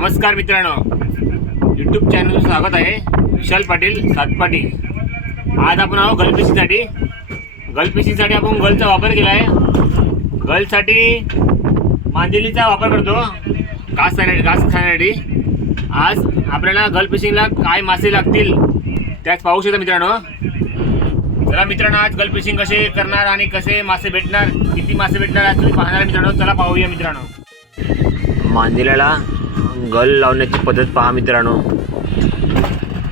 नमस्कार मित्रांनो. यूट्यूब चॅनलचं स्वागत आहे. विशाल पाटील सातपाटी आज आपण आहो गलफिशिंगसाठी गलफिशिंगसाठी आपण गलचा वापर केला आहे. गलसाठी मांदेलीचा वापर करतो. घास खाण्यासाठी घास खाण्यासाठी आज आपल्याला गलफिशिंगला काय मासे लागतील त्यात पाहू शकता मित्रांनो. चला मित्रांनो आज गलफिशिंग कसे करणार आणि कसे मासे भेटणार किती मासे भेटणार आज तुम्ही पाहणार मित्रांनो. चला पाहूया मित्रांनो. मांदिल्याला गल लावण्याची पद्धत पहा मित्रांनो.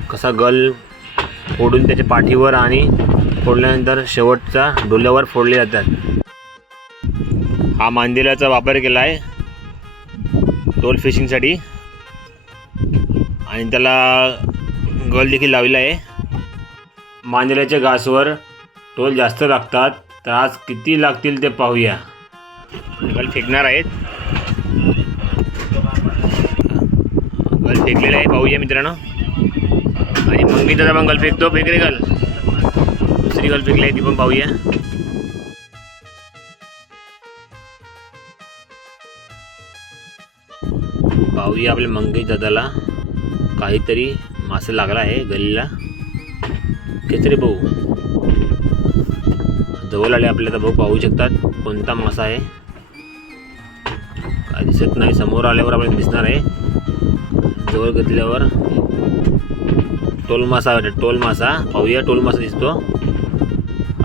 कसा गल फोडून त्याच्या पाठीवर आणि फोडल्यानंतर शेवटचा डोल्यावर फोडले जातात. हा मांदिलाचा वापर केला आहे टोल फिशिंगसाठी आणि त्याला गल देखील लावलेला आहे. मांदिल्याच्या घासवर टोल जास्त लागतात. तर आज किती लागतील ते पाहूया. गल फेकणार आहेत. गल फेकलेला आहे पाहूया मित्रांनो. आणि मग मी त्याचा पण गल फेकतो फेकरे गल. दुसरी गल फेकली आहे ती पण पाहूया. पाहूया आपल्या मंगेश दादाला. काहीतरी मासे लागला आहे गल्लीला. केसरी भाऊ. जवळ आले आपल्याला भाऊ पाहू शकतात कोणता मासा आहे. काय दिसत नाही समोर आल्यावर आपल्याला दिसणार आहे. जवळ घेतल्यावर टोल मासा वाटत टोल मासा. पाहूया टोल मासा दिसतो.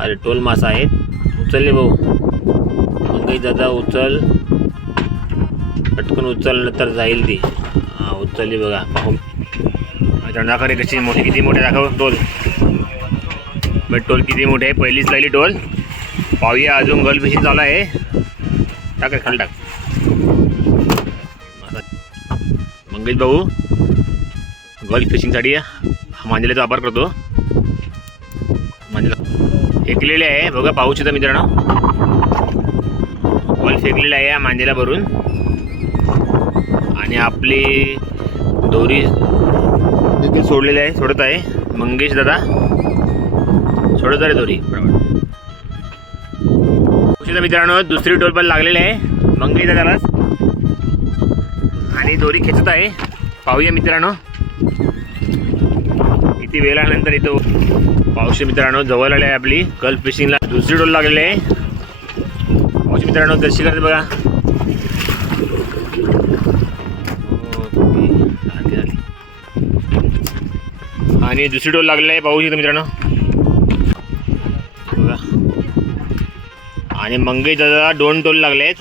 अरे टोल मासा आहे. उचलले भाऊ. मंगई दादा उचल. पटकन उचल तर जाईल ती. हां उचलली बघा. पाहू. मित्रांनो दाखव रे कशी मोठी किती मोठी दाखव टोल. बट टोल किती मोठी आहे? पहिलीच लागली टोल. पाहूया अजून गल चालू आहे. टाक रे, खाली टाक. मंगेश भाऊ गल फिशिंगसाठी हा मांजलेचा वापर करतो. मांजला फेकलेले आहे. बघा पाहू शकता मित्रांनो. गल फेकलेला आहे या मांजेला भरून. आणि आपली दोरी देखील सोडलेली आहे सोडत आहे. मंगेश दादा सोडत आहे दोरी. बरोबर मित्रांनो दुसरी टोल पण लागलेली आहे. मंगेश दादालाच. आणि दोरी खेचत आहे. पाहूया मित्रांनो. किती वेळानंतर इथं पावशी मित्रांनो जवळ आले आहे आपली. गल्फ फिशिंगला दुसरी डोल लागलेली आहे. पावशी मित्रांनो जशी करते बघा. आणि दुसरी डोल लागलेली आहे पाहू शकतो मित्रांनो. बघा. आणि मंगई दादा दोन टोल लागले आहेत.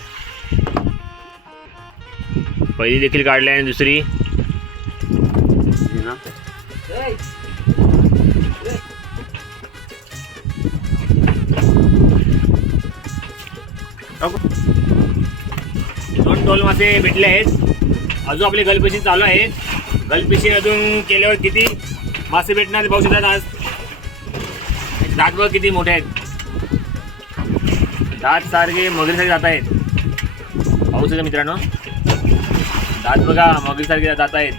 पहिली देखील काढली आणि दुसरी. दोन टोल मासे भेटले आहेत. अजून आपली गलपिशी चालू आहे. गलपिशी अजून केल्यावर किती मासे भेटणार पाहू शकतात आज. दात बघ किती मोठे आहेत. दात सारखे मगरीसाठी जात आहेत. पाहू शकता मित्रांनो. दात बघा मगरीसारखे जात आहेत.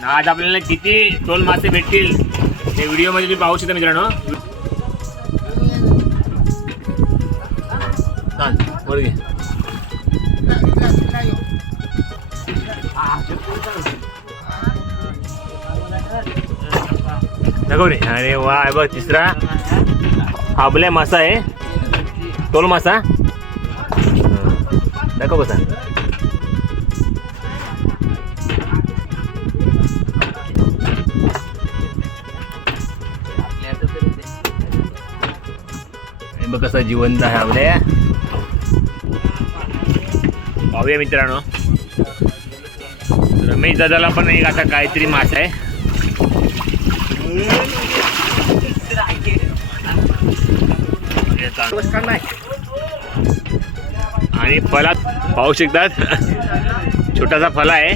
ना आज आपल्याला किती टोल मासे भेटतील ते व्हिडिओमध्ये तुम्ही पाहू शकता मित्रांनो. रे अरे वा बघ तिसरा. आपल्या मासा आहे. टोल मासा. दाखव कसा कसं बघ कसा जिवंत आहे आपल्या पाहूया मित्रांनो. रमेश दादाला पण एक आता काहीतरी मास आहे. हे आणि फलात पाहू शकतात. छोटासा फला आहे.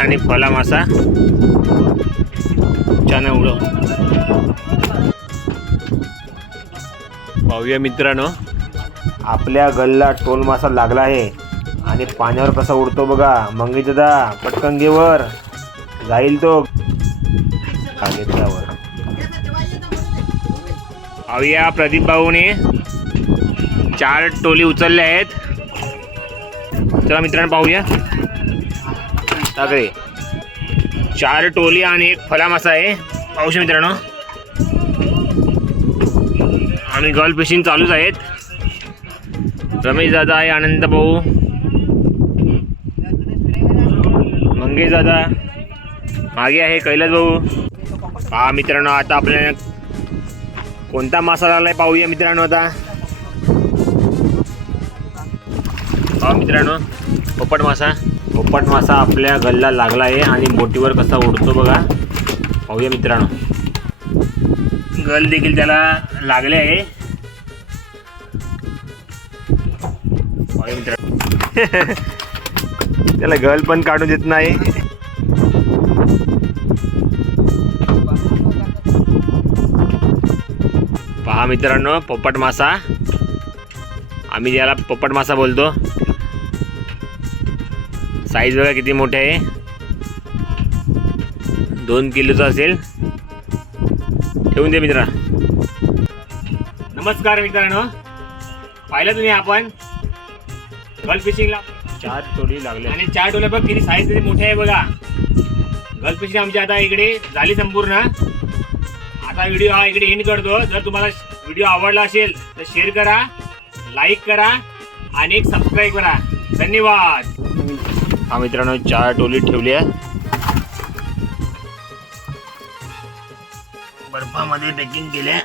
आणि फला मासा छान उडव. पाहूया मित्रांनो. आपल्या गल्ला टोल मासा लागला आहे. आणि पाण्यावर कसा उडतो बघा. मंगी दादा पटकन घेवर जाईल तो. घेतल्यावर पाहूया प्रदीप भाऊने. चार टोली उचलल्या आहेत. चला मित्रांनो पाहूया. टाकळे चार टोली आणि एक फलामासा आहे. पाहू शकतो मित्रांनो. आणि गर्ल फिशिंग चालूच आहेत. रमेश दादा आहे आनंद भाऊ. मंगेश दादा मागे आहे कैलास भाऊ. हा मित्रांनो आता आपल्याला कोणता मासा आहे पाहूया मित्रांनो आता. हा मित्रांनो पोपट मासा. पोपट मासा आपल्या गल्ला लागला आहे आणि बोटीवर कसा उडतो बघा. पाहूया मित्रांनो. गल देखील त्याला लागले आहे. मित्रांनो. त्याला गल पण काढून देत नाही. पहा मित्रांनो पोपट मासा. आम्ही याला पोपट मासा बोलतो. साईज बघा किती मोठे आहे. दोन किलोचा असेल. ठेवून दे मित्रा. नमस्कार मित्रांनो. पाहिलं तुम्ही आपण? गल्फ फिशिंगला चार टोळी लागले. आणि चार टोल्या बघ किती साईज किती मोठे आहे बघा. गल्फ फिशिंग आमची आता इकडे झाली संपूर्ण. हा व्हिडिओ हा इकडे एंड करतो. जर तुम्हाला व्हिडिओ आवडला असेल तर शेअर करा लाईक करा आणि एक सबस्क्राईब करा. धन्यवाद. हा मित्रांनो चार टोली ठेवली आहे. बर्फामध्ये पॅकिंग केल्या.